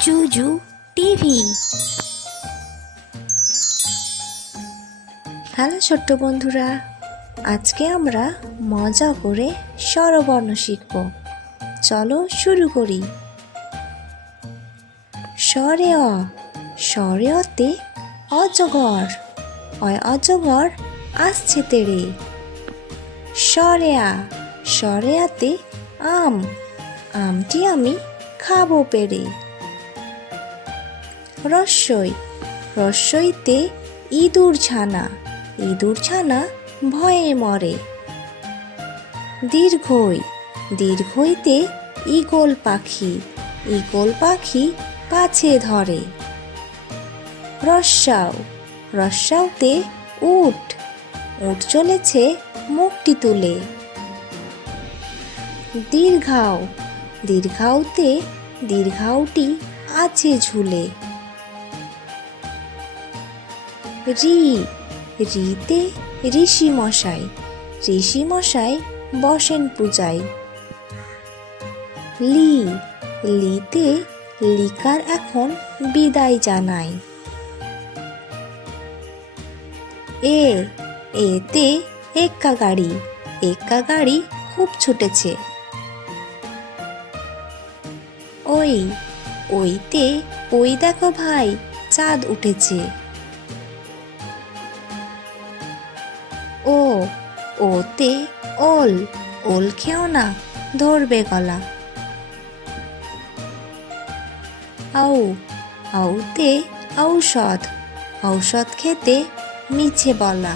জুজু TV. Hello ছোট্ট বন্ধুরা, আজকে আমরা মজা করে স্বরবর্ণ শিখব। চলো শুরু করি। স্বরে অ, স্বরে অতে অজগর, অজগর আসছে তেড়ে। স্বরে আ, স্বরে আতে আম, আমটি আমি খাবো পেড়ে। রস্যই, রস্যইতে ইঁদুর ছানা, ইঁদুর ছানা ভয়ে মরে। দীর্ঘই, দীর্ঘইতে ঈগল পাখি, ঈগল পাখি পাছে ধরে। রস্যাও, রস্যাওতে উট, উট চলেছে মুখটি তুলে। দীর্ঘাও, দীর্ঘাওতে দীর্ঘাওটি আছে ঝুলে। রি, রিতে ঋষি মশাই, ঋষি মশাই বসেন পূজায়। লি, লিতে লিকার এখন বিদায় জানাই। এ, এতে এক্কা গাড়ি, এক্কা গাড়ি খুব ছুটেছে। ওই, ওইতে ওই দেখো ভাই চাঁদ উঠেছে। ও, ওতে ওল, ওল খেও না ধরবে গলা। আউ, আউতে ঔষধ, ঔষধ খেতে মিছে বলা।